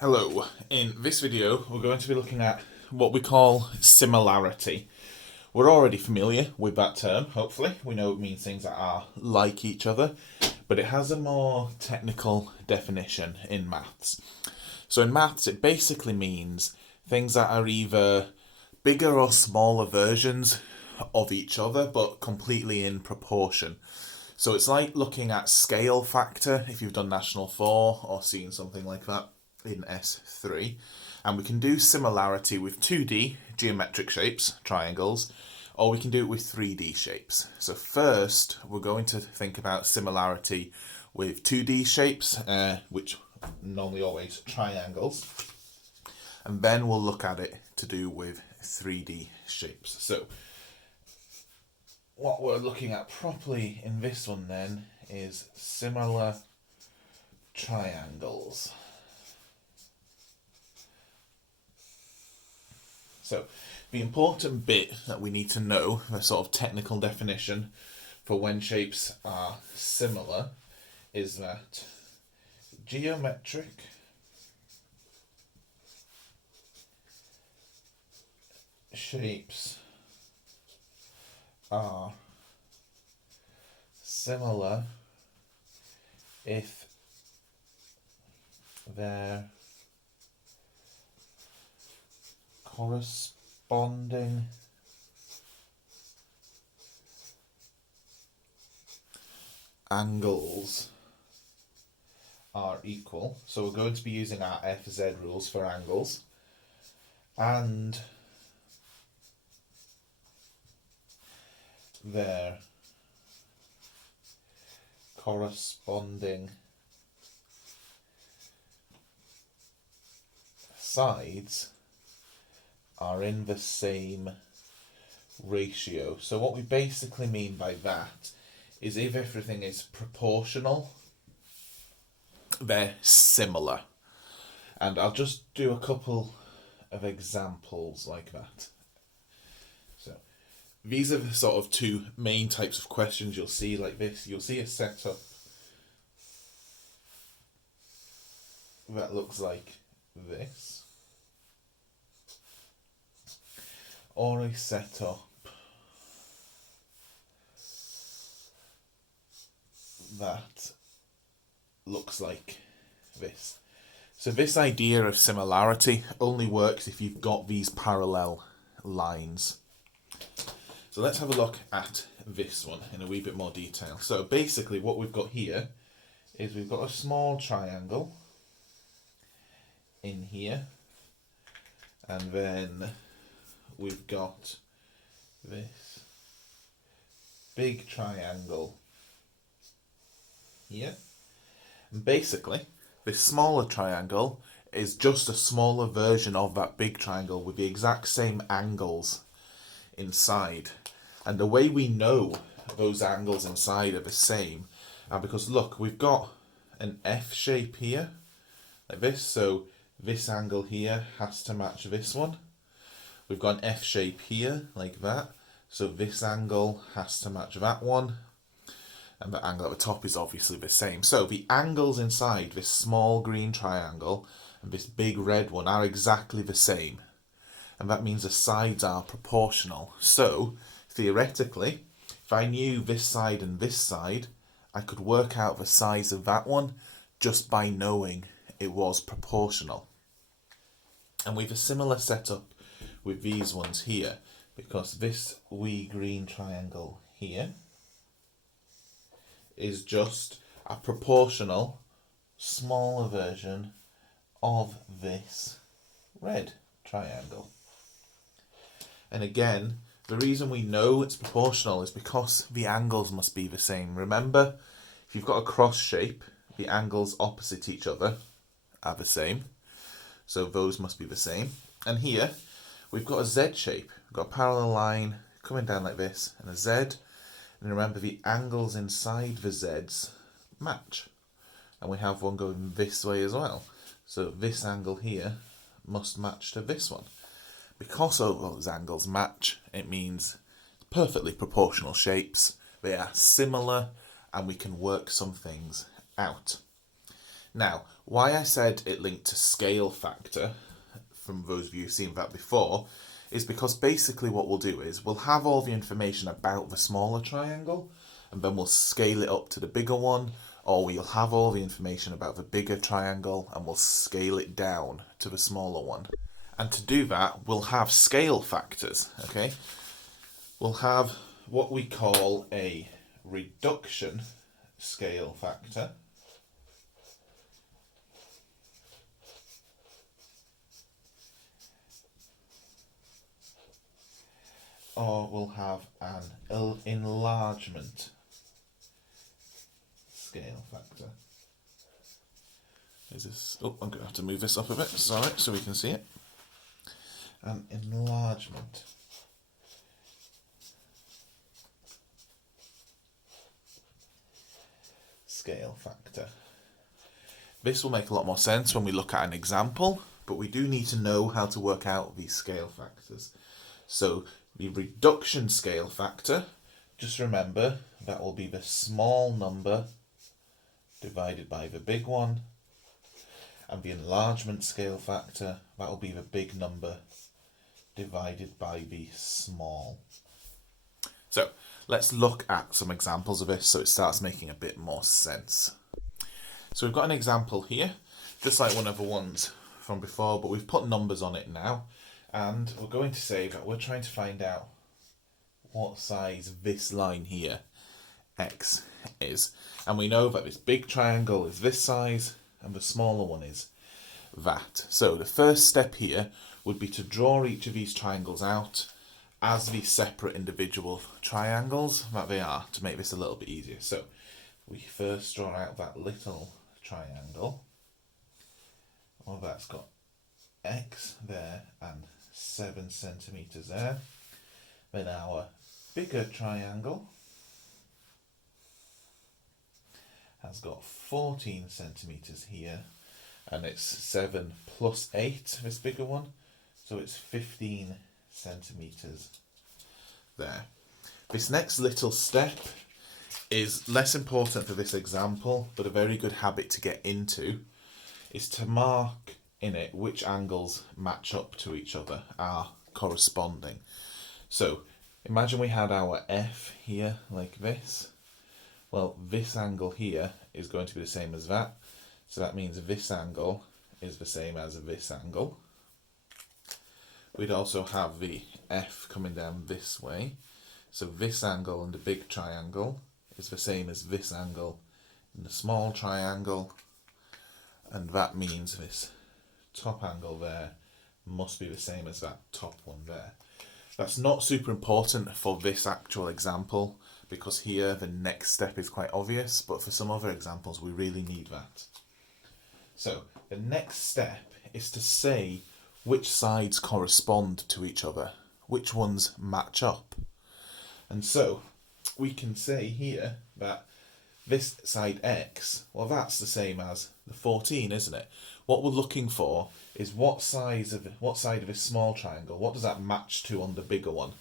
Hello, in this video we're going to be looking at what we call similarity. We're already familiar with that term, hopefully. We know it means things that are like each other, but it has a more technical definition in maths. So in maths it basically means things that are either bigger or smaller versions of each other but completely in proportion. So it's like looking at scale factor if you've done National 4 or seen something like that in S3, and we can do similarity with 2D geometric shapes, triangles, or we can do it with 3D shapes. So first we're going to think about similarity with 2D shapes, which normally always triangles, and then we'll look at it to do with 3D shapes. So what we're looking at properly in this one then is similar triangles. So the important bit that we need to know, the sort of technical definition for when shapes are similar, is that geometric shapes are similar if their corresponding angles are equal. So we're going to be using our FZ rules for angles, and their corresponding sides are in the same ratio. So what we basically mean by that is if everything is proportional, they're similar. And I'll just do a couple of examples like that. So these are the sort of two main types of questions you'll see like this. You'll see a setup that looks like this, or a setup that looks like this. So this idea of similarity only works if you've got these parallel lines. So let's have a look at this one in a wee bit more detail. So basically what we've got here is we've got a small triangle in here, and then we've got this big triangle here. And basically, this smaller triangle is just a smaller version of that big triangle with the exact same angles inside. And the way we know those angles inside are the same are because, look, we've got an F shape here, like this, so this angle here has to match this one. We've got an F shape here, like that, so this angle has to match that one, and the angle at the top is obviously the same. So the angles inside this small green triangle and this big red one are exactly the same, and that means the sides are proportional. So theoretically, if I knew this side and this side, I could work out the size of that one just by knowing it was proportional. And we have a similar setup with these ones here, because this wee green triangle here is just a proportional smaller version of this red triangle. And again, the reason we know it's proportional is because the angles must be the same. Remember, if you've got a cross shape, the angles opposite each other are the same. So those must be the same. And here, we've got a Z shape. We've got a parallel line coming down like this, and a Z. And remember, the angles inside the Z's match. And we have one going this way as well. So this angle here must match to this one. Because all those angles match, it means perfectly proportional shapes. They are similar, and we can work some things out. Now, why I said it linked to scale factor, from those of you who've seen that before, is because basically what we'll do is we'll have all the information about the smaller triangle, and then we'll scale it up to the bigger one, or we'll have all the information about the bigger triangle and we'll scale it down to the smaller one. And to do that, we'll have scale factors, okay? We'll have what we call a reduction scale factor, or we'll have an enlargement scale factor. Is this? Oh, I'm going to have to move this up a bit, sorry, so we can see it. An enlargement scale factor. This will make a lot more sense when we look at an example, but we do need to know how to work out these scale factors. So the reduction scale factor, just remember that will be the small number divided by the big one, and the enlargement scale factor, that will be the big number divided by the small. So let's look at some examples of this so it starts making a bit more sense. So we've got an example here, just like one of the ones from before, but we've put numbers on it now, and we're going to say that we're trying to find out what size this line here, x, is. And we know that this big triangle is this size and the smaller one is that. So the first step here would be to draw each of these triangles out as the separate individual triangles that they are, to make this a little bit easier. So we first draw out that little triangle. Well, that's got x there and 7 centimetres there. Then our bigger triangle has got 14 centimetres here, and it's 7 plus 8, this bigger one, so it's 15 centimetres there. This next little step is less important for this example, but a very good habit to get into, is to mark in it which angles match up to each other, are corresponding. So imagine we had our F here like this. Well, this angle here is going to be the same as that, so that means this angle is the same as this angle. We'd also have the F coming down this way, so this angle in the big triangle is the same as this angle in the small triangle, and that means this top angle there must be the same as that top one there. That's not super important for this actual example, because here the next step is quite obvious, but for some other examples we really need that. So the next step is to say which sides correspond to each other, which ones match up. And so we can say here that this side x, well, that's the same as the 14, isn't it? What we're looking for is what side of this small triangle, what does that match to on the bigger one?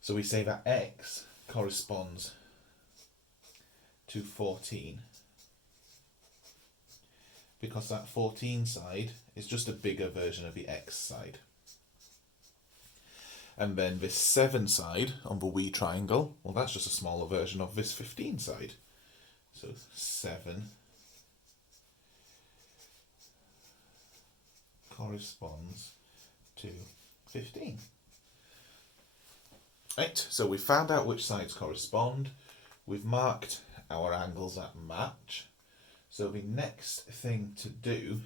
So we say that x corresponds to 14, because that 14 side is just a bigger version of the x side. And then this 7 side on the wee triangle, well, that's just a smaller version of this 15 side. So 7 corresponds to 15. Right, so we found out which sides correspond. We've marked our angles that match. So the next thing to do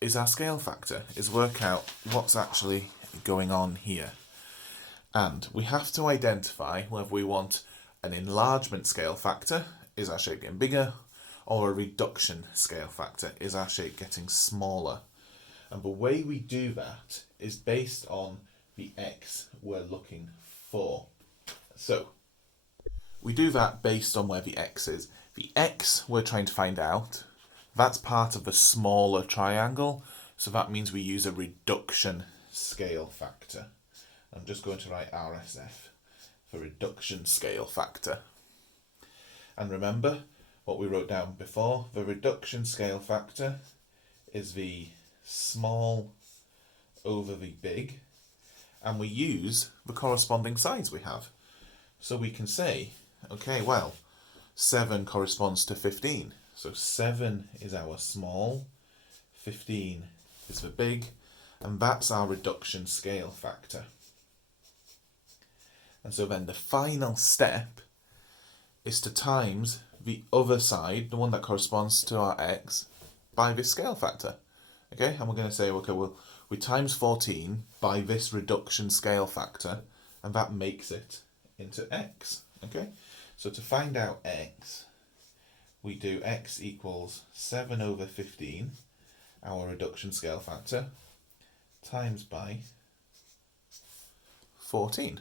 is our scale factor, is work out what's actually going on here. And we have to identify whether we want an enlargement scale factor, is our shape getting bigger, or a reduction scale factor, is our shape getting smaller. And the way we do that is based on the x we're looking for. So we do that based on where the x is. The x we're trying to find out, that's part of the smaller triangle, so that means we use a reduction scale factor. I'm just going to write RSF for reduction scale factor. And remember, what we wrote down before. The reduction scale factor is the small over the big, and we use the corresponding sides we have. So we can say, okay, well, 7 corresponds to 15. So 7 is our small, 15 is the big, and that's our reduction scale factor. And so then the final step is to times the other side, the one that corresponds to our x, by this scale factor. Okay, and we're going to say, okay, well, we times 14 by this reduction scale factor, and that makes it into x. Okay, so to find out x, we do x equals 7 over 15, our reduction scale factor, times by 14.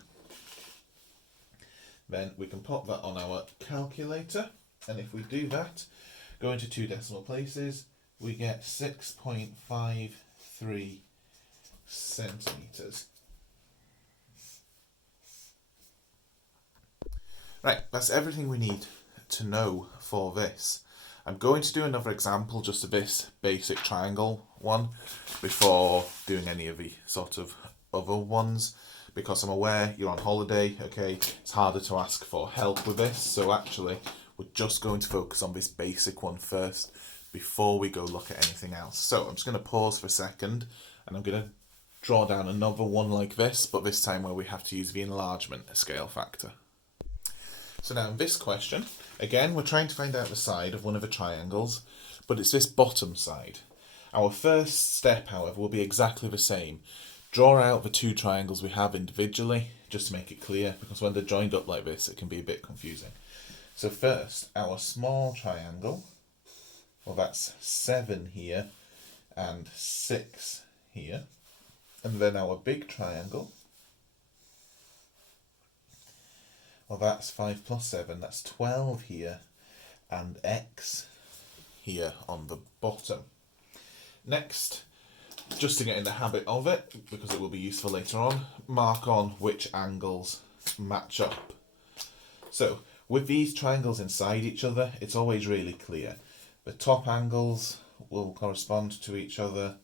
Then we can pop that on our calculator, and if we do that, go into 2 decimal places, we get 6.53 centimetres. Right, that's everything we need to know for this. I'm going to do another example just of this basic triangle one before doing any of the sort of other ones, because I'm aware you're on holiday, okay, it's harder to ask for help with this, so actually we're just going to focus on this basic one first before we go look at anything else. So I'm just going to pause for a second, and I'm going to draw down another one like this, but this time where we have to use the enlargement scale factor. So now in this question, again, we're trying to find out the side of one of the triangles, but it's this bottom side. Our first step, however, will be exactly the same. Draw out the 2 triangles we have individually, just to make it clear, because when they're joined up like this, it can be a bit confusing. So first, our small triangle, well, that's 7 here and 6 here. And then our big triangle, well, that's 5 plus 7, that's 12 here, and x here on the bottom. Next, just to get in the habit of it, because it will be useful later on, mark on which angles match up. So, with these triangles inside each other, it's always really clear. The top angles will correspond to each other,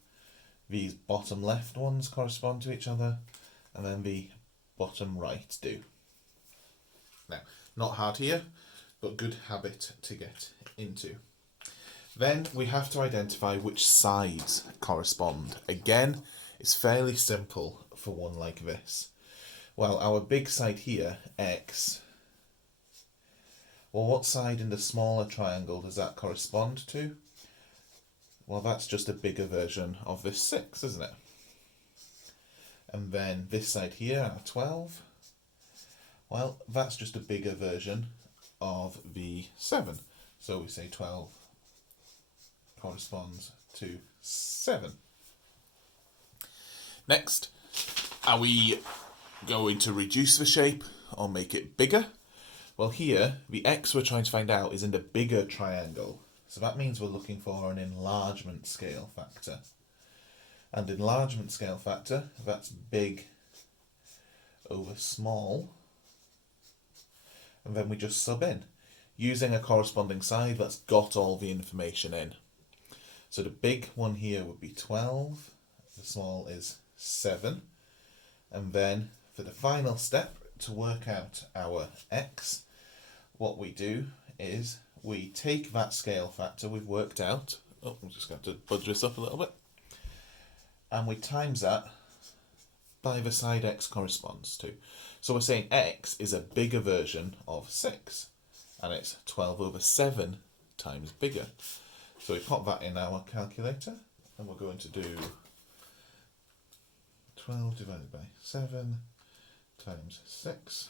these bottom left ones correspond to each other, and then the bottom right do. Now, not hard here, but good habit to get into. Then we have to identify which sides correspond. Again, it's fairly simple for one like this. Well, our big side here, x, well, what side in the smaller triangle does that correspond to? Well, that's just a bigger version of this 6, isn't it? And then this side here, our 12, well, that's just a bigger version of the 7. So we say 12 corresponds to 7. Next, are we going to reduce the shape or make it bigger? Well, here, the x we're trying to find out is in the bigger triangle. So that means we're looking for an enlargement scale factor. And enlargement scale factor, that's big over small. And then we just sub in, using a corresponding side that's got all the information in. So the big one here would be 12, the small is 7, and then for the final step, to work out our x, what we do is we take that scale factor we've worked out, I'm just going to budge this up a little bit, and we times that by the side x corresponds to. So we're saying x is a bigger version of 6, and it's 12 over 7 times bigger. So we pop that in our calculator, and we're going to do 12 divided by 7 times 6.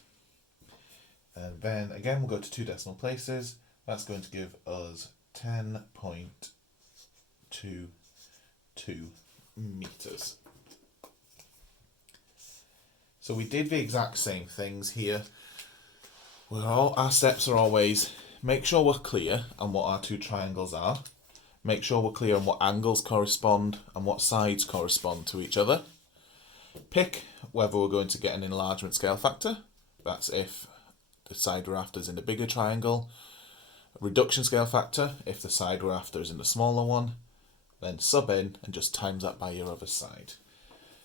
And then again we'll go to 2 decimal places. That's going to give us 10.22 metres. So we did the exact same things here. Our steps are always make sure we're clear on what our 2 triangles are, make sure we're clear on what angles correspond and what sides correspond to each other. Pick whether we're going to get an enlargement scale factor, that's if the side we're after is in the bigger triangle, reduction scale factor if the side we're after is in the smaller one, then sub in and just times that by your other side.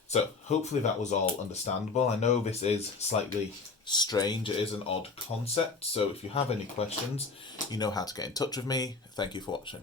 So hopefully that was all understandable. I know this is slightly strange, it is an odd concept, so if you have any questions, you know how to get in touch with me. Thank you for watching.